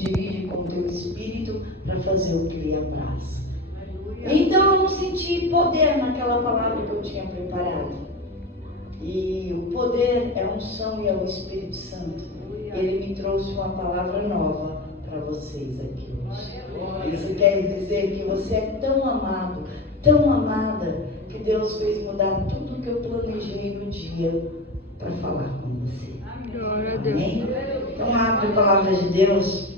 dirige com o teu espírito para fazer o que lhe apraz. Então eu não senti poder naquela palavra que eu tinha preparado. E o poder é a unção e é o Espírito Santo. Ele me trouxe uma palavra nova para vocês aqui hoje. Isso quer dizer que você é tão amado, tão amada, que Deus fez mudar tudo que eu planejei no dia para falar com você. Amém? Então abre a palavra de Deus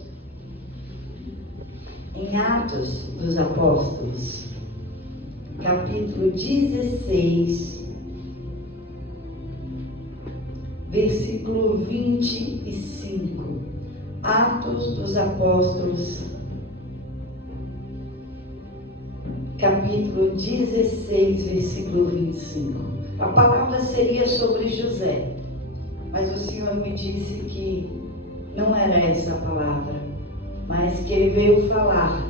em Atos dos Apóstolos, capítulo 16, versículo 25. Atos dos Apóstolos, capítulo 16, versículo 25. A palavra seria sobre José, mas o Senhor me disse que não era essa a palavra, mas que Ele veio falar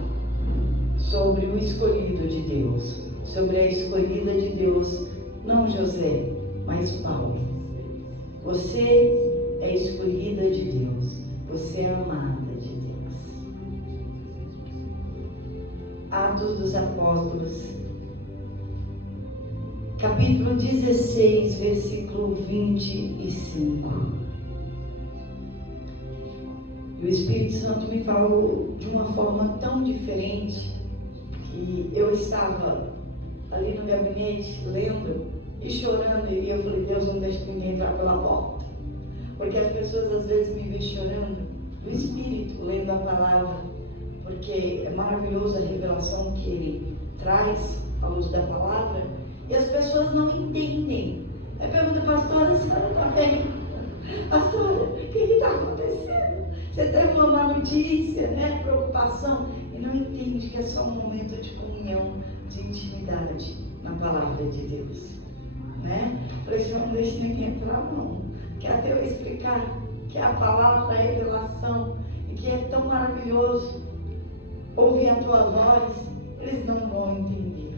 sobre o escolhido de Deus, sobre a escolhida de Deus, não José, mas Paulo. Você é escolhida de Deus, você é amada de Deus. Atos dos Apóstolos, capítulo 16, versículo 25. E o Espírito Santo me falou de uma forma tão diferente que eu estava ali no gabinete lendo e chorando, e eu falei: Deus, não deixa ninguém entrar pela porta, porque as pessoas às vezes me veem chorando do Espírito, lendo a palavra, porque é maravilhosa a revelação que Ele traz à luz da palavra, e as pessoas não entendem. Aí pergunta: pastora, a senhora está bem? Pastora, o que está acontecendo? Você teve uma má notícia, né? Preocupação, e não entende que é só um momento de comunhão, de intimidade na palavra de Deus, né? Falei: Senhor, não deixe ninguém entrar, não, que até eu explicar que a palavra é revelação e que é tão maravilhoso ouvir a tua voz, eles não vão entender.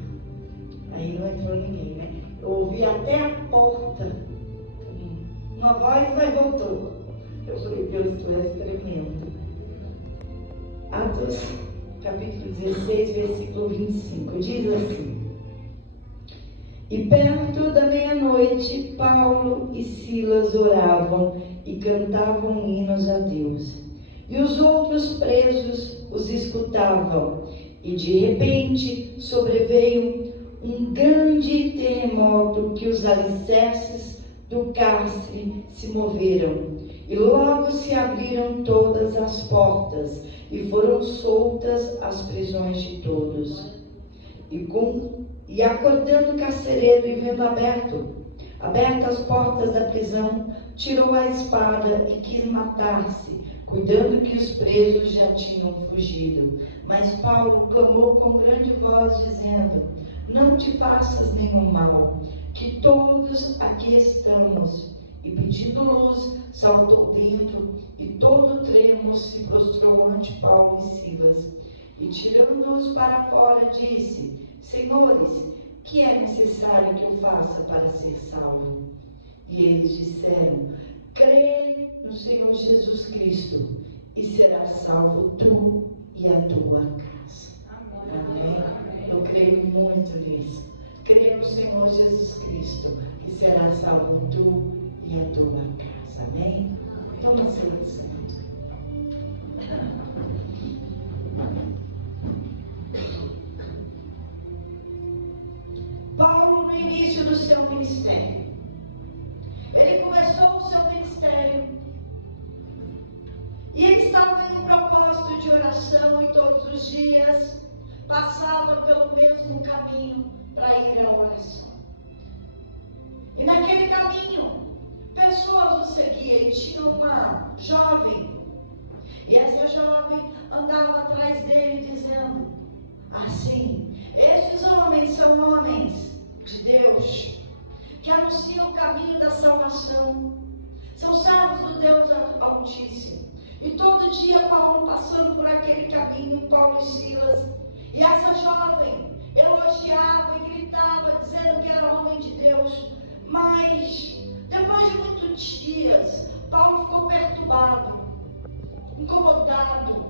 Aí não entrou ninguém, né? Eu ouvi até a porta uma voz, mas voltou. Eu falei: Deus, tu és tremendo. Atos, capítulo 16, versículo 25, diz assim: E perto da meia-noite, Paulo e Silas oravam e cantavam hinos a Deus. E os outros presos os escutavam. E de repente sobreveio um grande terremoto, que os alicerces do cárcere se moveram. E logo se abriram todas as portas, e foram soltas as prisões de todos. E acordando o carcereiro e vendo abertas as portas da prisão, tirou a espada e quis matar-se, cuidando que os presos já tinham fugido. Mas Paulo clamou com grande voz, dizendo: Não te faças nenhum mal, que todos aqui estamos. E pedindo luz, saltou dentro, e todo trêmulo se prostrou ante Paulo e Silas. E tirando-os para fora, disse: Senhores, que é necessário que eu faça para ser salvo? E eles disseram: Crê no Senhor Jesus Cristo, e serás salvo tu e a tua casa. Amém? Eu creio muito nisso. Crê no Senhor Jesus Cristo, e serás salvo tu e a tua casa. Amém? Toma seu santo. Paulo, no início do seu ministério, ele começou o seu ministério e ele estava em um propósito de oração, e todos os dias passava pelo mesmo caminho para ir à oração. E naquele caminho, pessoas o seguiam. E tinha uma jovem, e essa jovem andava atrás dele dizendo assim: esses homens são homens de Deus, que anunciam o caminho da salvação, são servos do Deus Altíssimo. E todo dia Paulo passando por aquele caminho, Paulo e Silas, e essa jovem elogiava e gritava, dizendo que era homem de Deus. Mas depois de muitos dias, Paulo ficou perturbado, incomodado,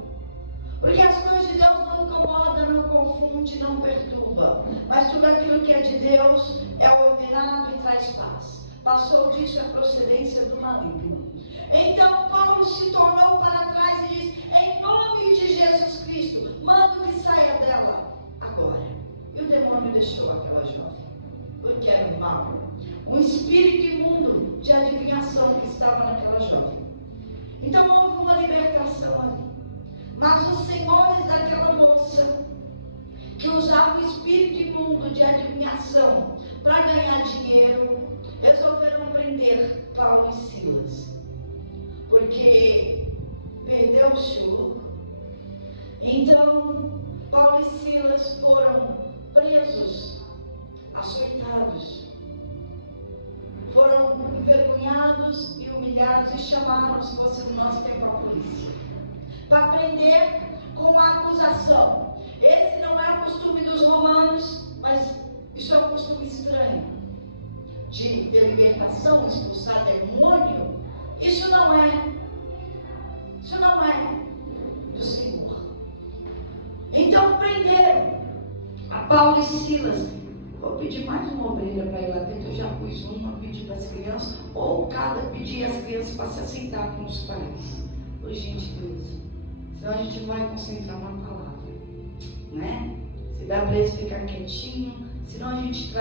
Porque as coisas de Deus não incomodam, não confundem, não perturbam. Mas tudo aquilo que é de Deus é ordenado e traz paz. Passou disso a procedência do maligno. Então Paulo se tornou para trás e diz: em nome de Jesus Cristo, mando que saia dela agora. E o demônio deixou aquela jovem, porque era um mal, um espírito imundo de adivinhação que estava naquela jovem. Então houve uma libertação ali. Mas os senhores daquela moça, que usavam o espírito imundo de adivinhação para ganhar dinheiro, resolveram prender Paulo e Silas, porque perdeu-se o lucro. Então Paulo e Silas foram presos, açoitados, foram envergonhados e humilhados e chamaram os nós temos a polícia para prender com uma acusação. Esse não é o costume dos romanos, mas isso é um costume estranho de libertação, expulsar demônio. Isso não é do Senhor. Então prenderam a Paulo e Silas. Vou pedir mais uma obreira para ir lá dentro. Eu já pus uma, pedi para as crianças, ou cada pedir as crianças para se assentar com os pais, por gentileza. Senão a gente vai concentrar na palavra, né? Se dá para eles ficar quietinho, senão a gente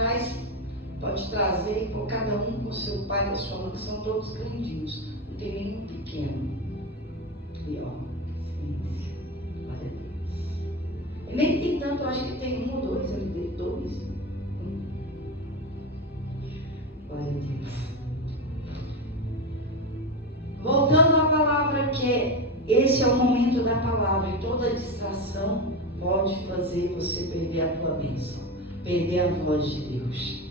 pode trazer por cada um com o seu pai da sua mãe, que são todos grandinhos, não tem nenhum pequeno. E ó, silêncio, glória a Deus. E nem tem tanto, eu acho que tem um ou dois ali dentro, dois. Glória a Deus. Voltando à palavra, que esse é o momento da palavra, e toda distração pode fazer você perder a tua bênção, perder a voz de Deus.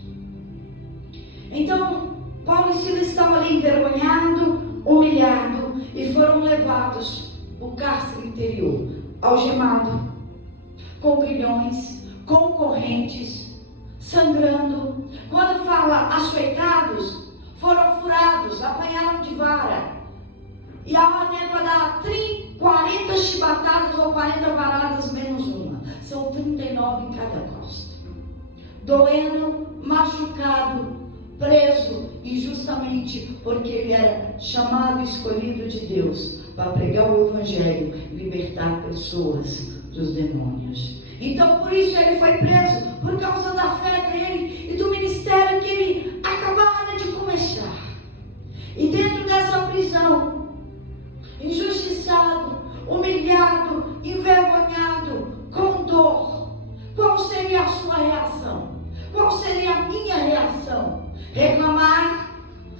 Então, Paulo e Silas estavam ali envergonhados, humilhados, e foram levados ao cárcere interior, algemados, com grilhões, com correntes, sangrando. Quando fala açoitados, foram furados, apanharam de vara. E a ordem é para dar 40 chibatadas ou 40 varadas menos uma. São 39 em cada costa. Doendo, machucado, preso injustamente, porque ele era chamado e escolhido de Deus para pregar o Evangelho e libertar pessoas dos demônios. Então por isso ele foi preso, por causa da fé dele e do ministério que ele acabara de começar. E dentro dessa prisão, injustiçado, humilhado, envergonhado, com dor, qual seria a sua reação? Qual seria a minha reação? Reclamar,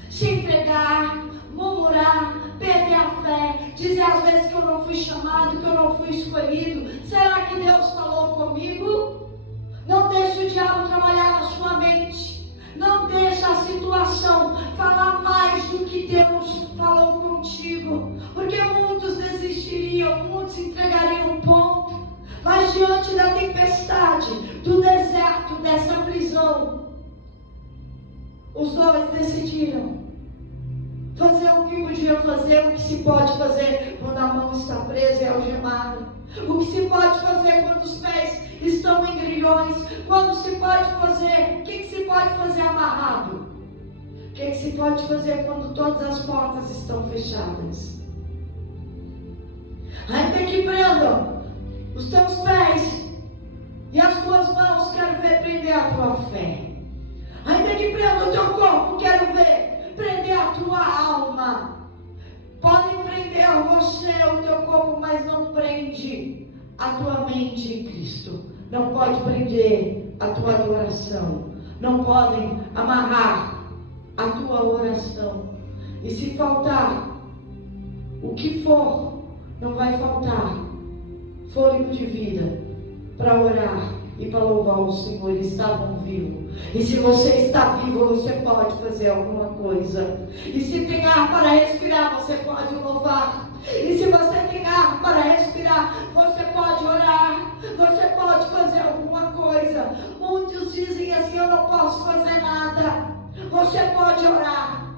se entregar, murmurar, perder a fé, dizer às vezes que eu não fui chamado, que eu não fui escolhido. Será que Deus falou comigo? Não deixe o diabo trabalhar na sua mente. Não deixe a situação falar mais do que Deus falou contigo, porque muitos desistiriam, muitos entregariam o ponto. Mas diante da tempestade, do deserto, dessa prisão, os dois decidiram fazer o que podiam fazer, o que se pode fazer quando a mão está presa e algemada, o que se pode fazer quando os pés estão em grilhões, quando se pode fazer, o que se pode fazer amarrado, o que se pode fazer quando todas as portas estão fechadas. Ainda que prendam os teus pés e as tuas mãos, quero ver prender a tua fé. Ainda que prenda o teu corpo, quero ver prender a tua alma. Podem prender você, o teu corpo, mas não prende a tua mente em Cristo. Não pode prender a tua adoração. Não podem amarrar a tua oração. E se faltar o que for, não vai faltar fôlego de vida para orar e para louvar o Senhor. Eles estavam vivos. E se você está vivo, você pode fazer alguma coisa. E se tem ar para respirar, você pode louvar. E se você tem ar para respirar, você pode orar. Você pode fazer alguma coisa. Muitos dizem assim: eu não posso fazer nada. Você pode orar.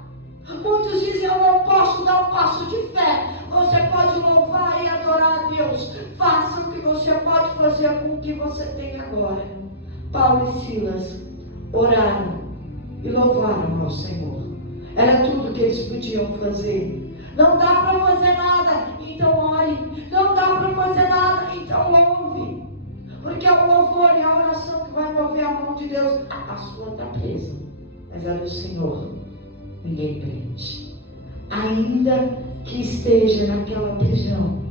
Muitos dizem: eu não posso dar um passo de fé. Você pode louvar e adorar a Deus Deus, faça o que você pode fazer com o que você tem agora. Paulo e Silas oraram e louvaram ao Senhor. Era tudo que eles podiam fazer. Não dá para fazer nada, então ore. Não dá para fazer nada, então louve. Porque é o louvor e a oração que vai mover a mão de Deus. A sua está presa, mas a do Senhor ninguém prende. Ainda que esteja naquela prisão,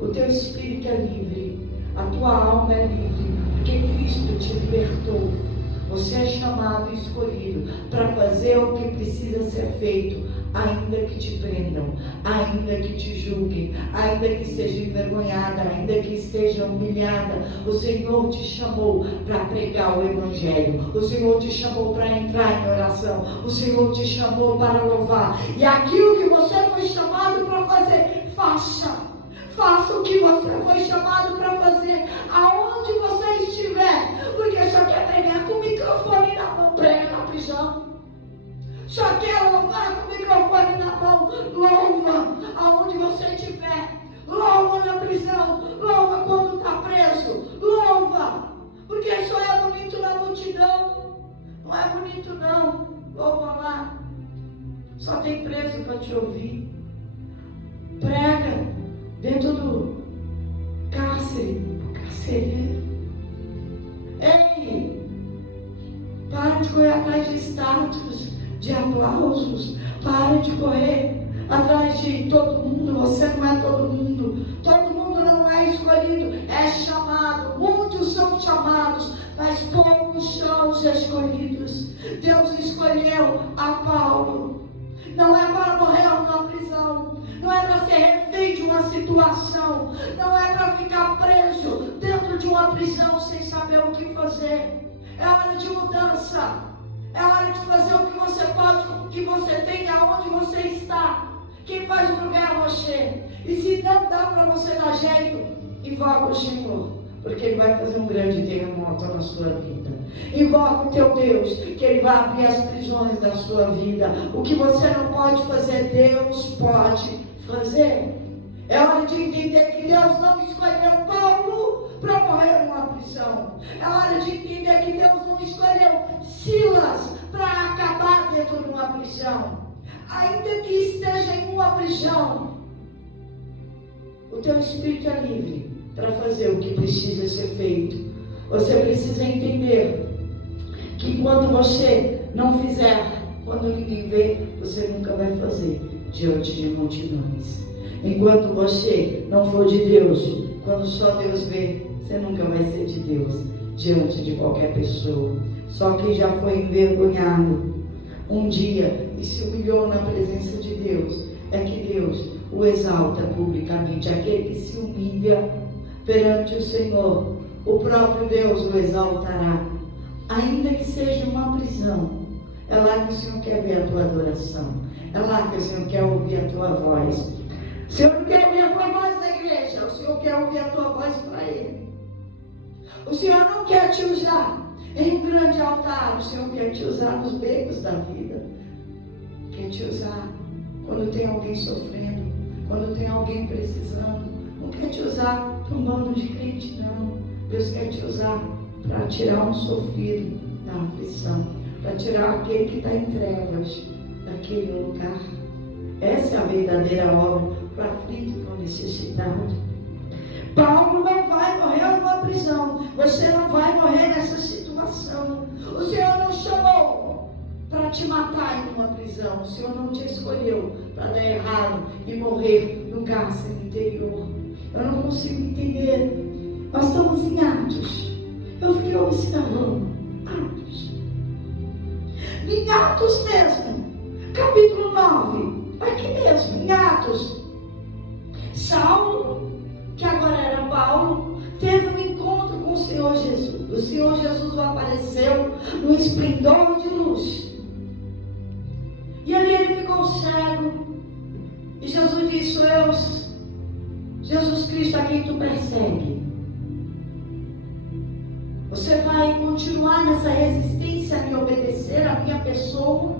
o teu espírito é livre, a tua alma é livre, porque Cristo te libertou. Você é chamado e escolhido para fazer o que precisa ser feito, ainda que te prendam, ainda que te julguem, ainda que seja envergonhada, ainda que esteja humilhada. O Senhor te chamou para pregar o Evangelho, o Senhor te chamou para entrar em oração, o Senhor te chamou para louvar. E aquilo que você foi chamado para fazer, faça. Faça o que você foi chamado para fazer, aonde você estiver, porque só quer pregar com o microfone na mão, prega na prisão. Só quer louvar com o microfone na mão, louva aonde você estiver, louva na prisão, louva quando está preso, louva, porque só é bonito na multidão, não é bonito não, louva lá, só tem preso para te ouvir, prega dentro do carcereiro. Ei, para de correr atrás de status, de aplausos, para de correr atrás de todo mundo. Você não é todo mundo não é escolhido, é chamado. Muitos são chamados, mas poucos são os escolhidos. Deus escolheu a Paulo, não é para morrer numa prisão, não é para ser refém de uma situação, não é para ficar preso dentro de uma prisão sem saber o que fazer. É hora de mudança, é hora de fazer o que você pode com o que você tem, aonde você está. Quem faz o lugar é você. E se não dá para você dar jeito, invoca o Senhor, porque Ele vai fazer um grande terremoto na sua vida. Invoca o teu Deus, que Ele vai abrir as prisões da sua vida. O que você não pode fazer, Deus pode fazer. É hora de entender que Deus não escolheu Paulo para morrer numa prisão. É hora de entender que Deus não escolheu Silas para acabar dentro de uma prisão. Ainda que esteja em uma prisão, o teu espírito é livre para fazer o que precisa ser feito. Você precisa entender que quando você não fizer, quando ninguém vê, você nunca vai fazer diante de multidões. Enquanto você não for de Deus, quando só Deus vê, você nunca vai ser de Deus diante de qualquer pessoa. Só quem já foi envergonhado um dia e se humilhou na presença de Deus, é que Deus o exalta publicamente. Aquele que se humilha perante o Senhor, o próprio Deus o exaltará, ainda que seja uma prisão. É lá que o Senhor quer ver a tua adoração, é lá que o Senhor quer ouvir a tua voz. O Senhor não quer ouvir a tua voz na igreja, o Senhor quer ouvir a tua voz para Ele. O Senhor não quer te usar em um grande altar, o Senhor quer te usar nos becos da vida. Quer te usar quando tem alguém sofrendo, quando tem alguém precisando. Não quer te usar para um bando de crente, não. Deus quer te usar para tirar um sofrido da aflição, para tirar aquele que está em trevas daquele lugar. Essa é a verdadeira obra para o aflito, para o necessitado. Paulo não vai morrer numa prisão. Você não vai morrer nessa situação. O Senhor não chamou para te matar em uma prisão. O Senhor não te escolheu para dar errado e morrer no cárcere interior. Eu não consigo entender. Nós estamos em Atos. Eu fiquei observando Atos. Em Atos mesmo, capítulo 9. Aqui mesmo, em Atos. Saulo, que agora era Paulo, teve um encontro com o Senhor Jesus. O Senhor Jesus apareceu no esplendor de luz. E ali ele ficou cego. E Jesus disse: sou eu, Jesus Cristo, a quem tu persegue. Você vai continuar nessa resistência a me obedecer, a minha pessoa?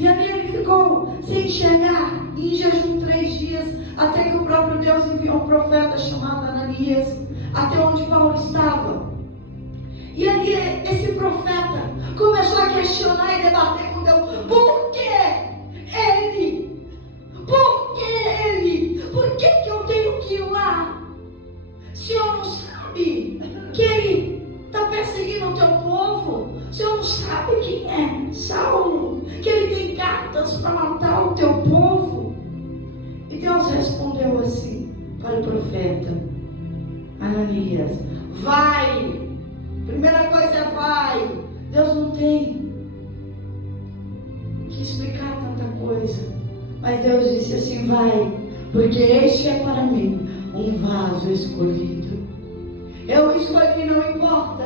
E ali ele ficou sem enxergar. em jejum 3 dias, até que o próprio Deus enviou um profeta chamado Ananias, até onde Paulo estava. E ali esse profeta começou a questionar e debater com Deus: por que ele? Por que ele? Por que eu tenho que ir lá? O Senhor não sabe que ele está perseguindo o teu povo? O Senhor não sabe quem é Saulo? Que ele tem cartas para matar o teu povo? E Deus respondeu assim para o profeta Ananias: vai. Primeira coisa é vai. Deus não tem que explicar tanta coisa, mas Deus disse assim: vai, porque este é para mim um vaso escolhido. Eu escolhi, não importa.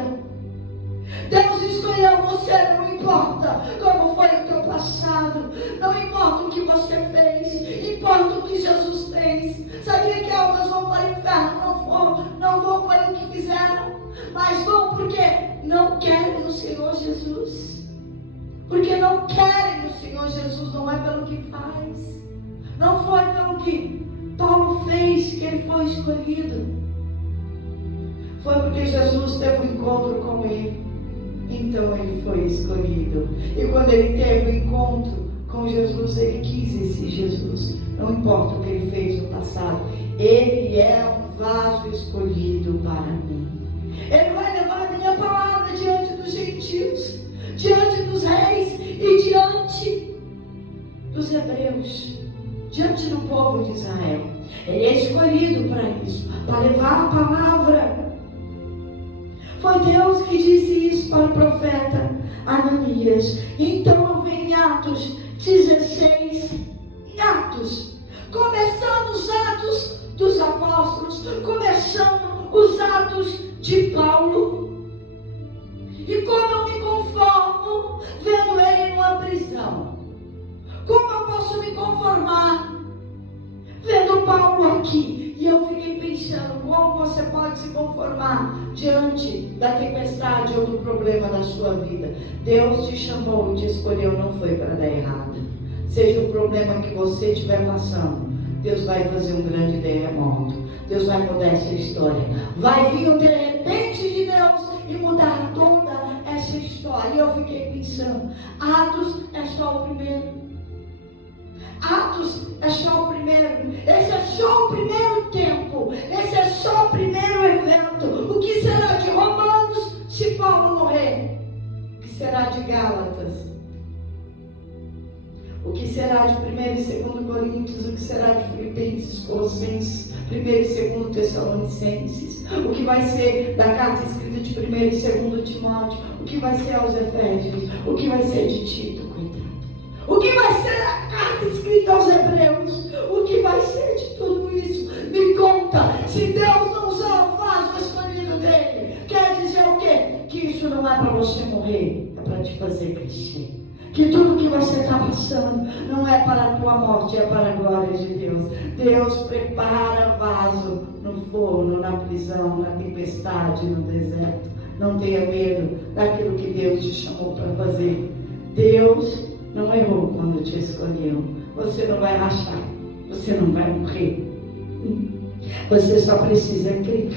Deus escolheu você, não importa como foi o teu passado, não importa o que você fez, importa o que Jesus fez. Sabia que almas vão para o inferno, não vão para o que fizeram, mas vão porque não querem o Senhor Jesus. Porque não querem o Senhor Jesus, não é pelo que faz, não foi pelo que Paulo fez que ele foi escolhido. Foi porque Jesus teve um encontro com ele, então ele foi escolhido. E quando ele teve um encontro com Jesus, ele quis esse Jesus. Não importa o que ele fez no passado, ele é um vaso escolhido para mim. Ele vai levar a minha palavra diante dos gentios, diante dos reis e diante dos hebreus, diante do povo de Israel. Ele é escolhido para isso, para levar a palavra. Foi Deus que disse isso para o profeta Ananias. Então eu venho em Atos 16, Atos, começando os Atos dos Apóstolos, começando os Atos de Paulo. E como eu me conformo vendo ele numa prisão? Como eu posso me conformar vendo Paulo aqui? E eu fiquei pensando, como você pode se conformar diante da tempestade ou do problema da sua vida? Deus te chamou e te escolheu, não foi para dar errado. Seja o problema que você estiver passando, Deus vai fazer um grande terremoto. Deus vai mudar essa história. Vai vir um de repente de Deus e mudar toda essa história. E eu fiquei pensando, Atos é só o primeiro. Atos é só o primeiro. Esse é só o primeiro tempo. Esse é só o primeiro evento. O que será de Romanos se Paulo morrer? O que será de Gálatas? O que será de 1 e 2 Coríntios? O que será de Filipenses, Colossenses, 1 e 2 Tessalonicenses? O que vai ser da carta escrita de 1 e 2 Timóteo? O que vai ser aos Efésios? O que vai ser de Tito? Coitado. O que vai ser a carta escrita aos Hebreus? O que vai ser de tudo isso? Me conta. Se Deus não usar o vaso escolhido dele, quer dizer o quê? Que isso não é para você morrer, é para te fazer crescer. Que tudo que você está passando não é para a tua morte, é para a glória de Deus. Deus prepara vaso no forno, na prisão, na tempestade, no deserto. Não tenha medo daquilo que Deus te chamou para fazer. Deus não errou quando te escolheu. Você não vai rachar, você não vai morrer. Você só precisa crer.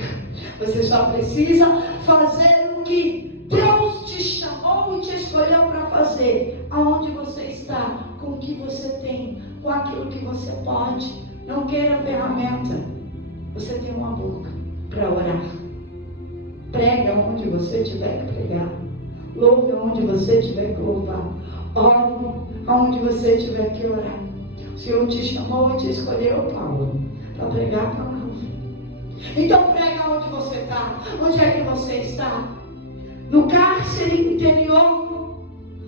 Você só precisa fazer o que Deus te chamou e te escolheu para fazer. Aonde você está, com o que você tem, com aquilo que você pode. Não queira ferramenta. Você tem uma boca para orar. Prega onde você tiver que pregar. Louve onde você tiver que louvar. Ore aonde você tiver que orar. O Senhor te chamou e te escolheu, Paulo, para pregar a palavra. Então prega onde você está. Onde é que você está? No cárcere interior.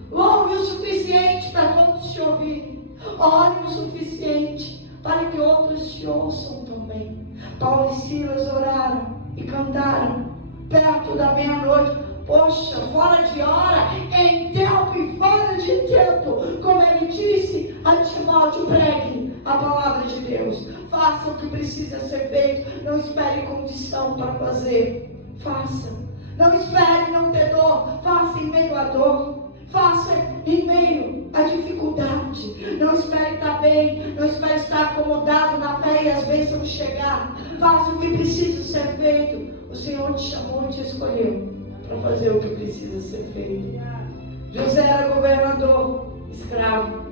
Louve o suficiente para todos te ouvirem. Ore o suficiente para que outros te ouçam também. Paulo e Silas oraram e cantaram perto da meia-noite. Poxa, fora de hora, em tempo e fora de tempo. Como ele disse a Timóteo, pregue a palavra de Deus. Faça o que precisa ser feito. Não espere condição para fazer. Faça. Não espere não ter dor. Faça em meio à dor. Faça em meio à dificuldade. Não espere estar bem, não espere estar acomodado na fé e as bênçãos chegar. Faça o que precisa ser feito. O Senhor te chamou e te escolheu para fazer o que precisa ser feito. José era governador, escravo.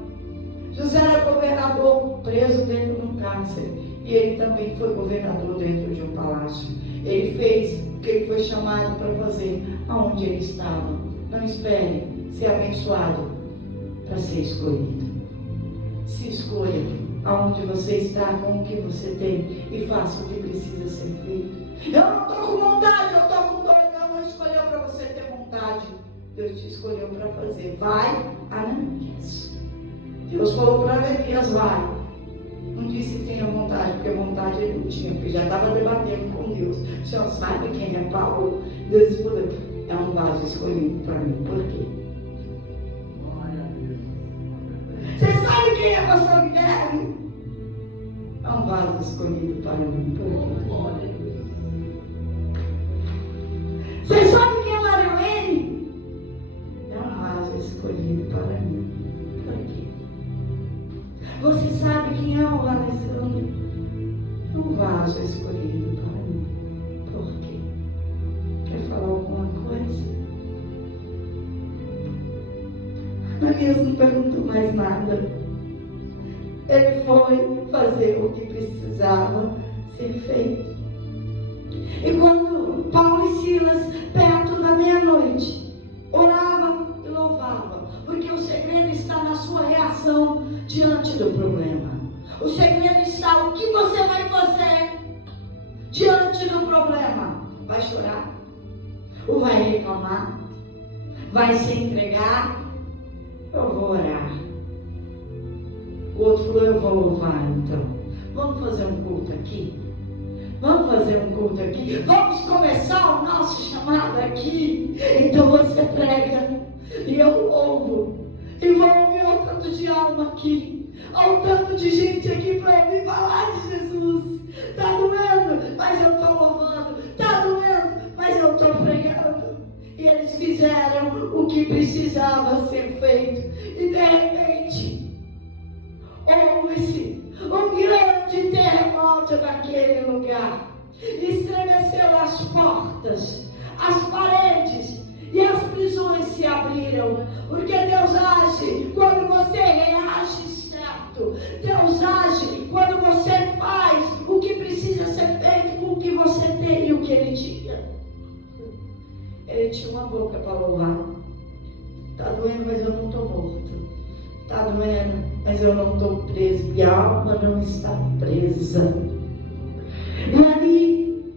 José era governador, preso dentro de um cárcere. E ele também foi governador dentro de um palácio. Ele fez o que ele foi chamado para fazer aonde ele estava. Não espere ser abençoado para ser escolhido. Se escolha aonde você está, com o que você tem, e faça o que precisa ser feito. Eu não estou com vontade, eu estou com dor. Deus não escolheu para você ter vontade. Deus te escolheu para fazer. Vai, Ananias. Deus falou para Ananias, vai. Não disse que tenha vontade, porque vontade ele não tinha, porque já estava debatendo com Deus. O Senhor sabe quem é Paulo? Deus respondeu, é um vaso escolhido para mim. Por quê? Você sabe quem é pastor Guilherme? É um vaso escolhido para mim. Por quê? Você sabe quem é Marilene? É um vaso escolhido para mim. Por quê? Você sabe quem é o Alessandro? É um vaso escolhido para mim. Por quê? Quer falar alguma coisa? Ananias não perguntou mais nada. Ele foi fazer o que precisava ser feito. E quando Paulo e Silas, perto da meia-noite, oravam e louvavam, porque o segredo está na sua reação diante do problema. O segredo está o que você vai fazer diante do problema. Vai chorar? Ou vai reclamar? Vai se entregar? Eu vou orar. O outro falou, eu vou louvar então. Vamos fazer um culto aqui? Vamos fazer um culto aqui? Vamos começar o nosso chamado aqui? Então você prega e eu louvo. E vou ouvir o tanto de alma aqui. Ao tanto de gente aqui para ouvir falar de Jesus. Está doendo, mas eu estou louvando. Está doendo, mas eu estou pregando. E eles fizeram o que precisava ser feito. E de repente, houve-se um grande terremoto naquele lugar. Estremeceu as portas, as paredes e as prisões se abriram. Porque Deus age quando você reage certo. Deus age quando você faz o que precisa ser feito com o que você tem e o que Ele tinha. Ele tinha uma boca para louvar. Está doendo, mas eu não estou morto. Está doendo, mas eu não estou preso. Minha alma não está presa. E ali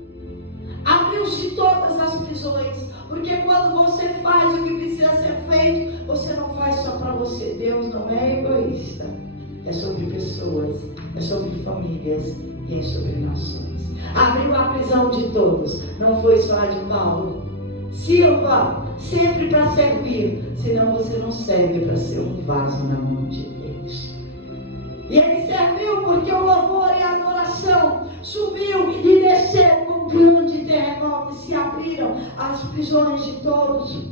abriu-se todas as prisões. Porque quando você faz o que precisa ser feito, você não faz só para você. Deus não é egoísta. É sobre pessoas, é sobre famílias e é sobre nações. Abriu a prisão de todos. Não foi só a de Paulo. Sirva sempre para servir, senão você não serve para ser um vaso na mão de Deus. E ele serviu porque o louvor e a adoração subiu e desceu com um grande terremoto e se abriram as prisões de todos.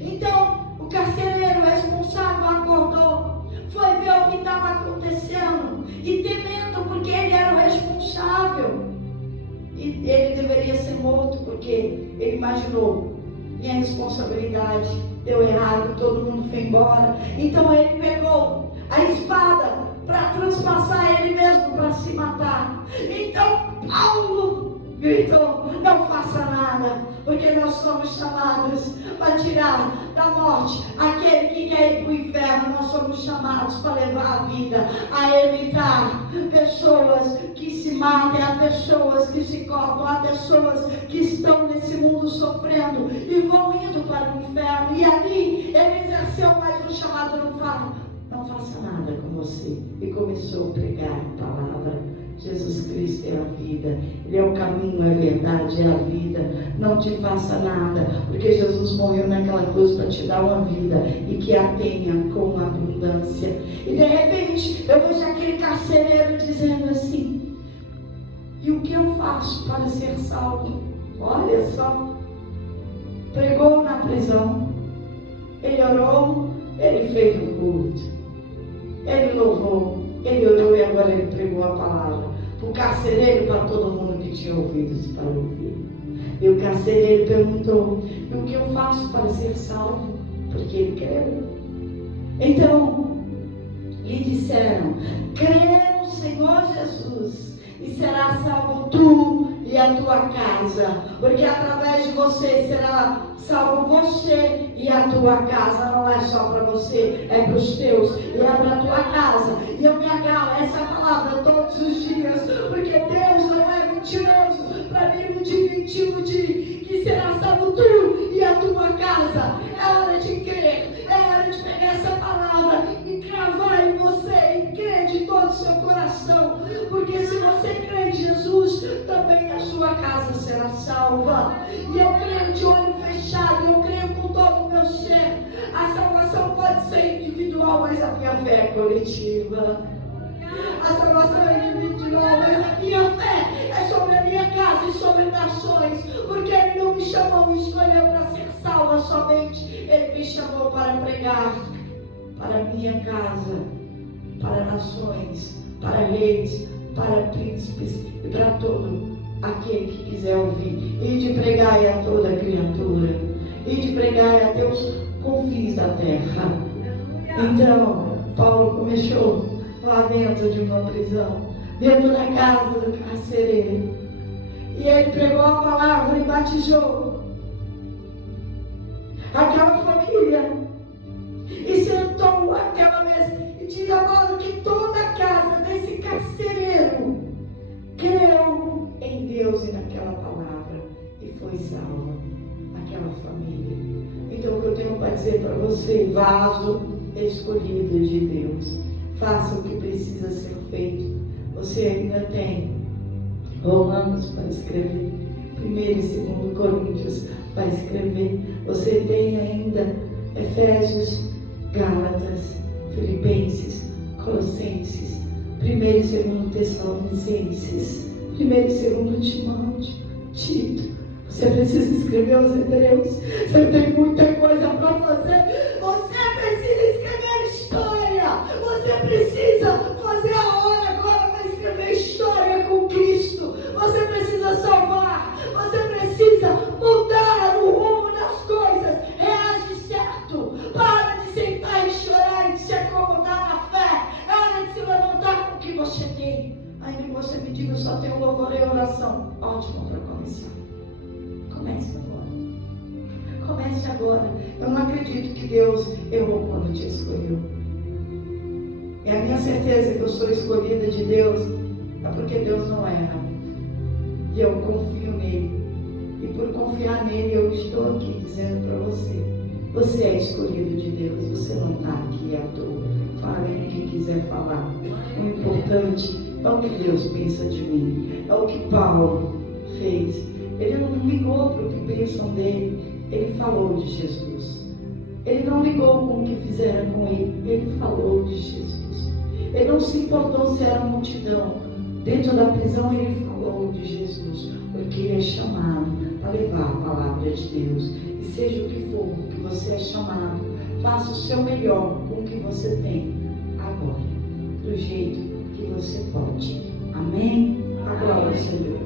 Então o carcereiro responsável acordou, foi ver o que estava acontecendo e temendo, porque ele era o responsável. E ele deveria ser morto, porque ele imaginou, minha responsabilidade deu errado, todo mundo foi embora. Então ele pegou a espada para transpassar ele mesmo, para se matar. Então Paulo gritou, não faça nada, porque nós somos chamados para tirar da morte aquele que quer ir para o inferno. Nós somos chamados para levar a vida, a evitar pessoas que se matem, há pessoas que se cortam, há pessoas que estão nesse mundo sofrendo e vão indo para o inferno. E ali ele exerceu mais um chamado, não faça nada com você. E começou a pregar a palavra. Jesus Cristo é a vida, Ele é o caminho, é a verdade, é a vida. Não te faça nada, porque Jesus morreu naquela cruz para te dar uma vida e que a tenha com abundância. E de repente eu vejo aquele carcereiro dizendo assim, e o que eu faço para ser salvo? Olha só, pregou na prisão, Ele orou, ele fez o culto. Ele louvou, ele orou e agora ele pregou a palavra. Para o carcereiro, para todo mundo que tinha ouvidos para ouvir. E o carcereiro perguntou: o que eu faço para ser salvo? Porque ele creu. Então, lhe disseram: crê no Senhor Jesus e será salvo tu e a tua casa, porque através de você será salvo você e a tua casa. Não é só para você, é para os teus e é para a tua casa. E eu me agarro a essa palavra todos os dias, porque Deus não é mentiroso para mim no dia 21 que será salvo tu e a tua casa. É hora de crer, é hora de pegar essa palavra e cravar em você e crer de todo o seu coração, porque se você crê em Jesus, também a sua casa será salva. E eu creio de olho fechado, eu creio com todo o meu ser. A salvação pode ser individual, mas a minha fé é coletiva. A salvação é individual, mas a minha fé é sobre a minha casa e sobre nações, porque Ele não me chamou, me escolheu para ser salva somente. Ele me chamou para pregar para a minha casa, para nações, para reis, para príncipes e para todo aquele que quiser ouvir. E de pregar a toda criatura, e de pregar a Deus confins da terra. Então, Paulo começou lá dentro de uma prisão, dentro da casa do carcereiro, e ele pregou a palavra e batizou aquela família e sentou aquela mesa e diz agora que toda a casa desse carcereiro creu em Deus e naquela palavra e foi salva aquela família. Então o que eu tenho para dizer para você: vaso escolhido de Deus, faça o que precisa ser feito. Você ainda tem Romanos para escrever, 1 e 2 Coríntios para escrever, você tem ainda Efésios, Gálatas, Filipenses, Colossenses, 1 e 2 Tessalonicenses, 1 e 2 Timóteo, Tito. Você precisa escrever os Hebreus. Você tem muita coisa para fazer. Você precisa escrever história. Você precisa fazer a hora agora para escrever história com Cristo. Você precisa salvar. Você precisa mudar o rumo das coisas. Reage certo. Para de sentar e chorar e de se acomodar na fé. É hora de se levantar com o que você tem. Ainda que você me diga: eu só tenho louvor e oração. Ótimo para começar. Comece agora. Comece agora. Eu não acredito que Deus errou quando te escolheu. É a minha certeza que eu sou escolhida de Deus, é porque Deus não erra. E eu confio nele. E por confiar nele, eu estou aqui dizendo para você: você é escolhido de Deus. Você não está aqui à toa. Fale o que quiser falar. O importante é o que Deus pensa de mim. É o que Paulo fez. Ele não ligou para o que pensam dele, ele falou de Jesus. Ele não ligou com o que fizeram com ele, ele falou de Jesus. Ele não se importou se era multidão. Dentro da prisão ele falou de Jesus, porque ele é chamado para levar a palavra de Deus. E seja o que for que você é chamado, faça o seu melhor com o que você tem agora, do jeito que você pode. Amém? Agora, Senhor.